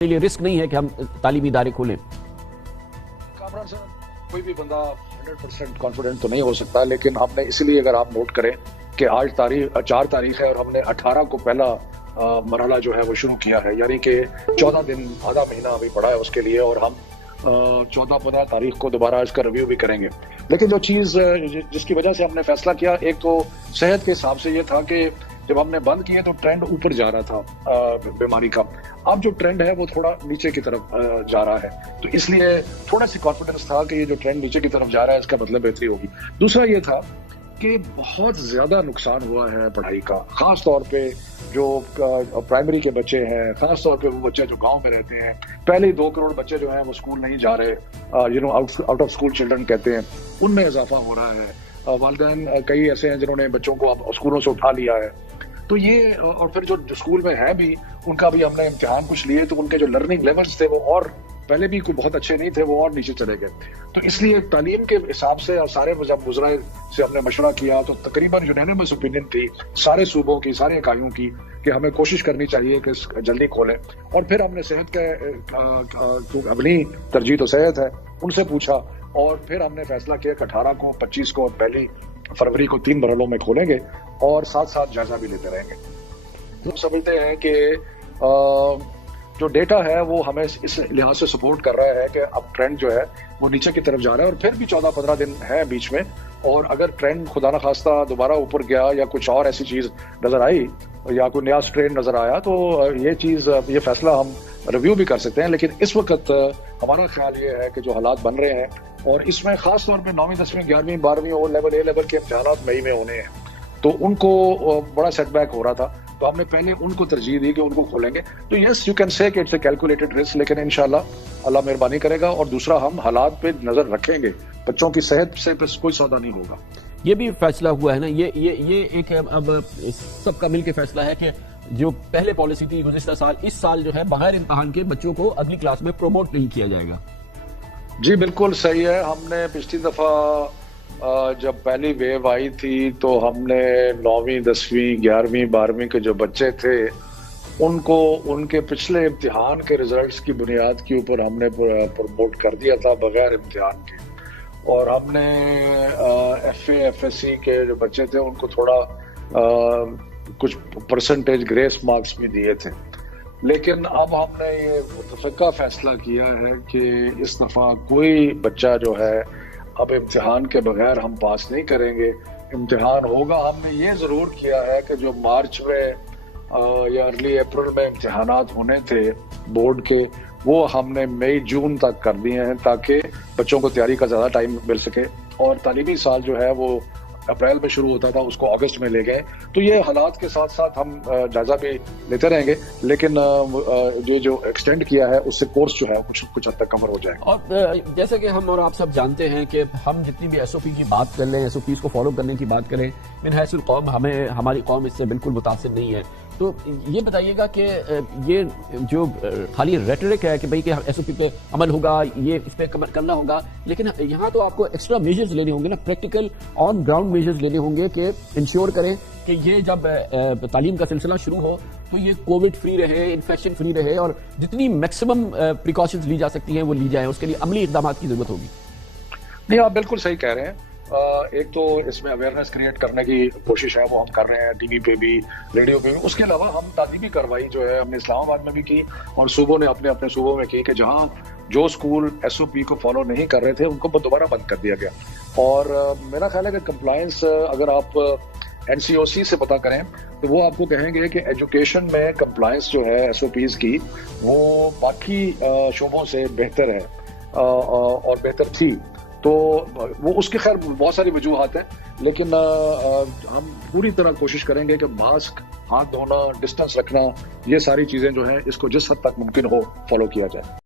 کے لیے رسک نہیں ہے کہ ہم تعلیمی ادارے کھولیں؟ کامران صاحب، کوئی بھی بندہ 100% کانفیڈنٹ تو نہیں ہو سکتا، لیکن ہم نے اسی لیے اگر آپ نوٹ کریں کہ آج 4 تاریخ ہے اور ہم نے 18 کو پہلا مرحلہ جو ہے وہ شروع کیا ہے، یعنی کہ 14 دن آدھا مہینہ ابھی پڑا ہے اس کے لیے، اور ہم 14-15 تاریخ کو دوبارہ اس کا ریویو بھی کریں گے۔ لیکن جو چیز جس کی وجہ سے ہم نے فیصلہ کیا، ایک تو صحت کے حساب سے یہ تھا کہ جب ہم نے بند کیے تو ٹرینڈ اوپر جا رہا تھا بیماری کا، اب جو ٹرینڈ ہے وہ تھوڑا نیچے کی طرف جا رہا ہے، تو اس لیے تھوڑا سی کانفیڈنس تھا کہ یہ جو ٹرینڈ نیچے کی طرف جا رہا ہے اس کا مطلب بہتری ہوگی۔ دوسرا یہ تھا کہ بہت زیادہ نقصان ہوا ہے پڑھائی کا، خاص طور پہ جو پرائمری کے بچے ہیں، خاص طور پہ وہ بچے جو گاؤں میں رہتے ہیں۔ پہلے 2 کروڑ بچے جو ہیں وہ اسکول نہیں جا رہے، آؤٹ آف اسکول چلڈرن کہتے ہیں، ان میں اضافہ ہو رہا ہے۔ والدین کئی ایسے ہیں جنہوں نے بچوں کو اب اسکولوں سے اٹھا لیا ہے، تو یہ اور پھر جو اسکول میں ہے بھی ان کا بھی ہم نے امتحان کچھ لیے تو ان کے جو لرننگ لیولز تھے وہ اور پہلے بھی کوئی بہت اچھے نہیں تھے، وہ اور نیچے چلے گئے۔ تو اس لیے تعلیم کے حساب سے اور سارے جب وزراء سے ہم نے مشورہ کیا تو تقریباً یونینیمس اوپینین تھی سارے صوبوں کی، سارے اکائیوں کی، کہ ہمیں کوشش کرنی چاہیے کہ جلدی کھولیں۔ اور پھر ہم نے صحت کا اپنی ترجیح تو صحت ہے، ان سے پوچھا اور پھر ہم نے فیصلہ کیا کہ 18 کو، 25 کو اور 1 فروری کو 3 مرحلوں میں کھولیں گے اور ساتھ ساتھ جائزہ بھی لیتے رہیں گے۔ ہم سمجھتے ہیں کہ جو ڈیٹا ہے وہ ہمیں اس لحاظ سے سپورٹ کر رہا ہے کہ اب ٹرینڈ جو ہے وہ نیچے کی طرف جا رہا ہے، اور پھر بھی 14-15 دن ہے بیچ میں، اور اگر ٹرینڈ خدا نخواستہ دوبارہ اوپر گیا یا کچھ اور ایسی چیز نظر آئی یا کوئی نیا اسٹرین نظر آیا تو یہ فیصلہ ہم ریویو بھی کر سکتے ہیں۔ لیکن اس وقت ہمارا خیال یہ ہے کہ جو حالات بن رہے ہیں، اور اس میں خاص طور پہ 9ویں 10ویں 11ویں 12ویں اور لیول اے لیول کے امتحانات مئی میں ہونے ہیں، تو ان کو بڑا سیٹ بیک ہو رہا تھا، تو ہم نے پہلے ان کو ترجیح دی کہ ان کو کھولیں گے۔ تو یس، یو کین سے کہ اٹس اے کیلکولیٹڈ رسک، لیکن انشاءاللہ اللہ مہربانی کرے گا۔ اور دوسرا، ہم حالات پہ نظر رکھیں گے، بچوں کی صحت سے کوئی سودا نہیں ہوگا۔ یہ بھی فیصلہ ہوا ہے نا، یہ ایک اب سب کا مل کے فیصلہ ہے کہ جو پہلے پالیسی تھی گزشتہ سال، اس سال جو ہے بغیر امتحان کے بچوں کو اگلی کلاس میں پروموٹ نہیں کیا جائے گا۔ جی بالکل صحیح ہے۔ ہم نے پچھلی دفعہ جب پہلی ویو آئی تھی تو ہم نے 9ویں 10ویں 11ویں 12ویں کے جو بچے تھے ان کو ان کے پچھلے امتحان کے ریزلٹس کی بنیاد کے اوپر ہم نے پروموٹ کر دیا تھا بغیر امتحان کے، اور ہم نے F A F S C کے جو بچے تھے ان کو تھوڑا کچھ پرسنٹیج گریس مارکس بھی دیے تھے۔ لیکن اب ہم نے یہ متفقہ فیصلہ کیا ہے کہ اس دفعہ کوئی بچہ جو ہے اب امتحان کے بغیر ہم پاس نہیں کریں گے، امتحان ہوگا۔ ہم نے یہ ضرور کیا ہے کہ جو مارچ میں یا ارلی اپریل میں امتحانات ہونے تھے بورڈ کے، وہ ہم نے مئی جون تک کر دیے ہیں تاکہ بچوں کو تیاری کا زیادہ ٹائم مل سکے، اور تعلیمی سال جو ہے وہ اپریل میں شروع ہوتا تھا اس کو اگست میں لے گئے۔ تو یہ حالات کے ساتھ ساتھ ہم جائزہ بھی لیتے رہیں گے، لیکن یہ جو ایکسٹینڈ کیا ہے اس سے کورس جو ہے کچھ حد تک کور ہو جائے گا۔ اور جیسا کہ ہم اور آپ سب جانتے ہیں کہ ہم جتنی بھی ایس او پی کی بات کر لیں، ایس او پیز کو فالو کرنے کی بات کریں، من حیث القوم ہماری قوم اس سے بالکل متاثر نہیں ہے۔ تو یہ بتائیے گا کہ یہ جو خالی ریٹرک ہے کہ بھئی کہ ایس او پی پہ عمل ہوگا، یہ اس پہ کرنا ہوگا، لیکن یہاں تو آپ کو ایکسٹرا میجرز لینے ہوں گے نا، پریکٹیکل آن گراؤنڈ میجرز لینے ہوں گے کہ انشور کریں کہ یہ جب تعلیم کا سلسلہ شروع ہو تو یہ کووڈ فری رہے، انفیکشن فری رہے، اور جتنی میکسیمم پریکاشنز لی جا سکتی ہیں وہ لی جائیں۔ اس کے لیے عملی اقدامات کی ضرورت ہوگی۔ نہیں، آپ بالکل صحیح کہہ رہے ہیں۔ ایک تو اس میں اویئرنیس کریٹ کرنے کی کوشش ہے، وہ ہم کر رہے ہیں ٹی وی پہ بھی، ریڈیو پہ بھی۔ اس کے علاوہ ہم تعلیمی کارروائی جو ہے ہم نے اسلام آباد میں بھی کی، اور صوبوں نے اپنے اپنے صوبوں میں کی کہ جہاں جو اسکول ایس او پی کو فالو نہیں کر رہے تھے ان کو دوبارہ بند کر دیا گیا۔ اور میرا خیال ہے کہ کمپلائنس اگر آپ این سی او سی سے پتہ کریں تو وہ آپ کو کہیں گے کہ ایجوکیشن میں کمپلائنس جو ہے ایس او پیز کی وہ باقی شعبوں سے بہتر ہے اور بہتر تھی۔ تو وہ اس کے خیر بہت ساری وجوہات ہیں، لیکن ہم پوری طرح کوشش کریں گے کہ ماسک، ہاتھ دھونا، ڈسٹینس رکھنا، یہ ساری چیزیں جو ہیں اس کو جس حد تک ممکن ہو فالو کیا جائے۔